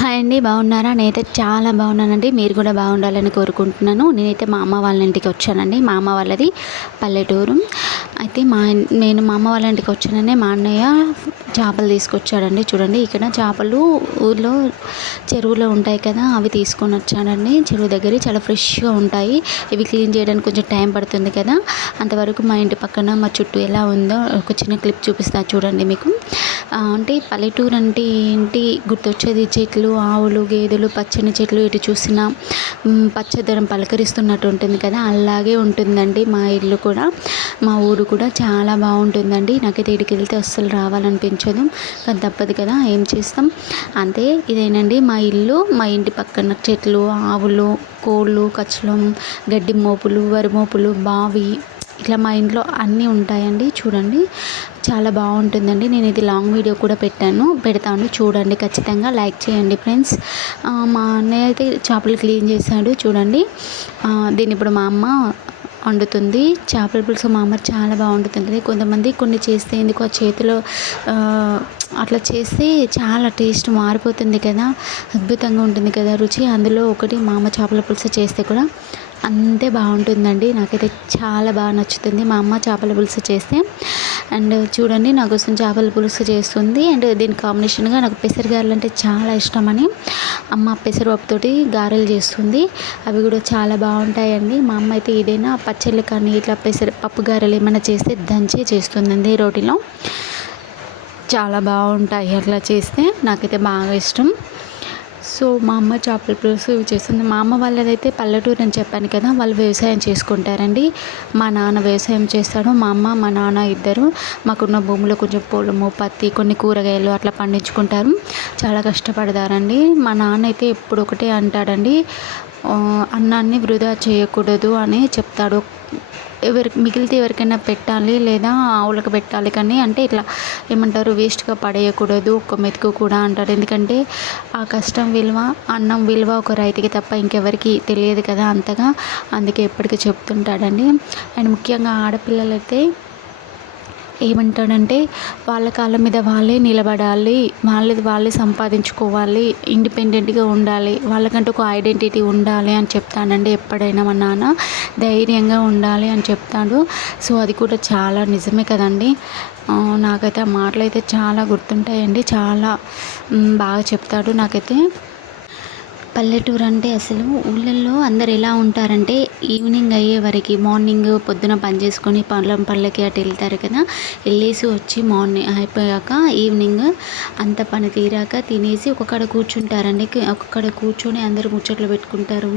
Hi అండి, బాగున్నారా? నేనైతే చాలా బాగున్నానండి. మీరు కూడా బాగుండాలని కోరుకుంటున్నాను. నేనైతే మా అమ్మ వాళ్ళ ఇంటికి వచ్చానండి. మా అమ్మ వాళ్ళది పల్లెటూరు. అయితే నేను మా అమ్మ వాళ్ళ ఇంటికి వచ్చానని మా అన్నయ్య చేపలు తీసుకొచ్చాడండి. చూడండి, ఇక్కడ చేపలు ఊర్లో చెరువులో ఉంటాయి కదా, అవి తీసుకొని వచ్చాడండి. చెరువు దగ్గర చాలా ఫ్రెష్గా ఉంటాయి. ఇవి క్లీన్ చేయడానికి కొంచెం టైం పడుతుంది కదా, అంతవరకు మా ఇంటి పక్కన మా చుట్టూ ఎలా ఉందో ఒక చిన్న క్లిప్ చూపిస్తా చూడండి మీకు. అంటే పల్లెటూరు అంటే ఏంటి గుర్తొచ్చేది? చెట్లు, ఆవులు, గేదెలు, పచ్చని చెట్లు, ఇటు చూసిన పచ్చదనం పలకరిస్తున్నట్టు ఉంటుంది కదా, అలాగే ఉంటుందండి మా ఇల్లు కూడా. మా ఊరు కూడా చాలా బాగుంటుందండి. నాకైతే ఇక్కడికి వెళ్తే అస్సలు రావాలనిపించదు, కానీ తప్పదు కదా, ఏం చేస్తాం. అంతే, ఇదేనండి మా ఇల్లు. మా ఇంటి పక్కన చెట్లు, ఆవులు, కోళ్ళు, కచ్చలం, గడ్డి మోపులు, వరి మోపులు, బావి, ఇట్లా మా ఇంట్లో అన్నీ ఉంటాయండి. చూడండి, చాలా బాగుంటుందండి. నేను ఇది లాంగ్ వీడియో కూడా పెడతాను, చూడండి, ఖచ్చితంగా లైక్ చేయండి ఫ్రెండ్స్. మా అన్నయ్య అయితే చేపలు క్లీన్ చేశాడు చూడండి. దీన్ని ఇప్పుడు మా అమ్మ వండుతుంది. చేపల పులుసు మా అమ్మ చాలా బాగుంటుంది. కొంతమంది కొన్ని చేస్తే ఎందుకు ఆ చేతిలో అట్లా చేస్తే చాలా టేస్ట్ మారిపోతుంది కదా, అద్భుతంగా ఉంటుంది కదా రుచి. అందులో ఒకటి మా అమ్మ చేపల పులుసు చేస్తే కూడా అంతే బాగుంటుందండి. నాకైతే చాలా బాగా నచ్చుతుంది మా అమ్మ చేపల పులుసు చేస్తే. అండ్ చూడండి, నా కోసం చేపల పులుసు చేస్తుంది. అండ్ దీని కాంబినేషన్గా నాకు పెసరగారెలు అంటే చాలా ఇష్టమని అమ్మ పెసరపప్పుతోటి గారెలు చేస్తుంది. అవి కూడా చాలా బాగుంటాయండి. మా అమ్మ అయితే ఏదైనా పచ్చళ్ళు కానీ ఇట్లా పప్పు గారెలు ఏమైనా చేస్తే దంచి చేస్తుందండి రోటిలో. చాలా బాగుంటాయి అట్లా చేస్తే, నాకైతే బాగా ఇష్టం. సో మా అమ్మ చేపల పులుసు ఇవి చేస్తుంది. మా అమ్మ వాళ్ళదైతే పల్లెటూరు అని చెప్పాను కదా, వాళ్ళు వ్యవసాయం చేసుకుంటారండి. మా నాన్న వ్యవసాయం చేస్తాడు. మా అమ్మ మా నాన్న ఇద్దరు మాకున్న భూమిలో కొంచెం పొలము, పత్తి, కొన్ని కూరగాయలు అట్లా పండించుకుంటారు. చాలా కష్టపడతారండి. మా నాన్న అయితే ఎప్పుడు ఒకటే అంటాడండి, అన్నాన్ని వృధా చేయకూడదు అని చెప్తాడు. మిగిలితే ఎవరికైనా పెట్టాలి, లేదా ఆవులకు పెట్టాలి, కానీ అంటే ఇట్లా ఏమంటారు, వేస్ట్గా పడేయకూడదు ఒక్క మెతుకు కూడా అంటారు. ఎందుకంటే ఆ కష్టం విలువ, అన్నం విలువ ఒక రైతుకి తప్ప ఇంకెవరికి తెలియదు కదా అంతగా. అందుకే ఎప్పటికీ చెప్తుంటాడండి. అండ్ ముఖ్యంగా ఆడపిల్లలైతే ఏమంటాడంటే, వాళ్ళ కాళ్ళ మీద వాళ్ళే నిలబడాలి, వాళ్ళే సంపాదించుకోవాలి, ఇండిపెండెంట్గా ఉండాలి, వాళ్ళకంటూ ఒక ఐడెంటిటీ ఉండాలి అని చెప్తానండి ఎప్పుడైనా. మా నాన్న ధైర్యంగా ఉండాలి అని చెప్తాడు. సో అది కూడా చాలా నిజమే కదండి. నాకైతే ఆ మాటలు అయితే చాలా గుర్తుంటాయండి. చాలా బాగా చెప్తాడు. నాకైతే పల్లెటూరు అంటే అసలు ఊళ్ళల్లో అందరు ఎలా ఉంటారంటే, ఈవినింగ్ అయ్యే వరకు, మార్నింగ్ పొద్దున పని చేసుకొని పళ్ళకి అటు వెళ్తారు కదా, వెళ్ళేసి వచ్చి మార్నింగ్ అయిపోయాక ఈవినింగ్ అంత పని తీరాక తినేసి ఒక్కొక్కడ కూర్చుంటారండి. ఒక్కొక్కడ కూర్చొని అందరూ ముచ్చట్లు పెట్టుకుంటారు.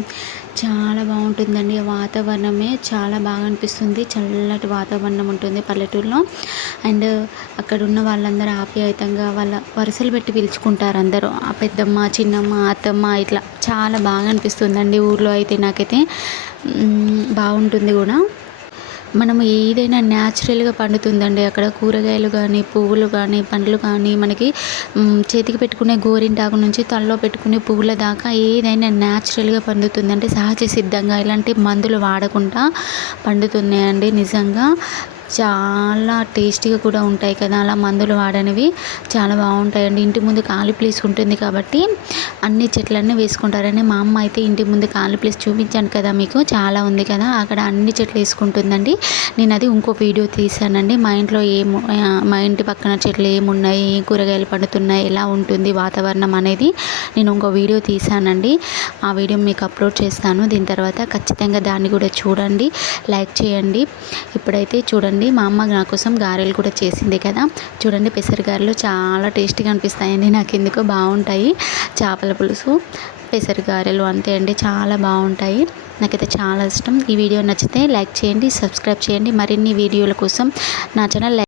చాలా బాగుంటుందండి. వాతావరణమే చాలా బాగా అనిపిస్తుంది. చల్లటి వాతావరణం ఉంటుంది పల్లెటూరులో. అండ్ అక్కడ ఉన్న వాళ్ళందరూ ఆప్యాయతంగా వాళ్ళ వరుసలు పెట్టి పిలుచుకుంటారు అందరూ. ఆ పెద్దమ్మ, చిన్నమ్మ, అత్తమ్మ, ఇట్లా చాలా బాగా అనిపిస్తుందండి ఊర్లో అయితే. నాకైతే బాగుంటుంది కూడా. మనము ఏదైనా న్యాచురల్గా పండుతుందండి అక్కడ. కూరగాయలు కానీ, పువ్వులు కానీ, పండ్లు కానీ, మనకి చేతికి పెట్టుకునే గోరింటాకు నుంచి తలలో పెట్టుకునే పువ్వుల దాకా ఏదైనా న్యాచురల్గా పండుతుంది. అంటే సహజ సిద్ధంగా, ఇలాంటి మందులు వాడకుండా పండుతున్నాయండి. నిజంగా చాలా టేస్టీగా కూడా ఉంటాయి కదా, అలా మందులు వాడనివి చాలా బాగుంటాయండి. ఇంటి ముందు ఖాళీ ప్లేస్ ఉంటుంది కాబట్టి అన్ని చెట్లన్నీ వేసుకుంటారండి. మా అమ్మ అయితే ఇంటి ముందు ఖాళీ ప్లేస్ చూపించాను కదా మీకు, చాలా ఉంది కదా, అక్కడ అన్ని చెట్లు వేసుకుంటుందండి. నేను అది ఇంకో వీడియో తీశానండి. మా ఇంటి పక్కన చెట్లు ఏమున్నాయి, ఏం కూరగాయలు పండుతున్నాయి, ఎలా ఉంటుంది వాతావరణం అనేది నేను ఇంకో వీడియో తీశానండి. ఆ వీడియో మీకు అప్లోడ్ చేస్తాను. దీని తర్వాత ఖచ్చితంగా దాన్ని కూడా చూడండి, లైక్ చేయండి. ఇప్పుడైతే చూడండి, మా అమ్మ నా కోసం గారెలు కూడా చేసింది కదా. చూడండి, పెసర గారెలు చాలా టేస్టీగా అనిపిస్తాయండి. నాకు ఎందుకో బాగుంటాయి. చేపల పులుసు, పెసర గారెలు అంతే అండి, చాలా బాగుంటాయి. నాకైతే చాలా ఇష్టం. ఈ వీడియో నచ్చితే లైక్ చేయండి, సబ్స్క్రైబ్ చేయండి. మరిన్ని వీడియోల కోసం నా ఛానల్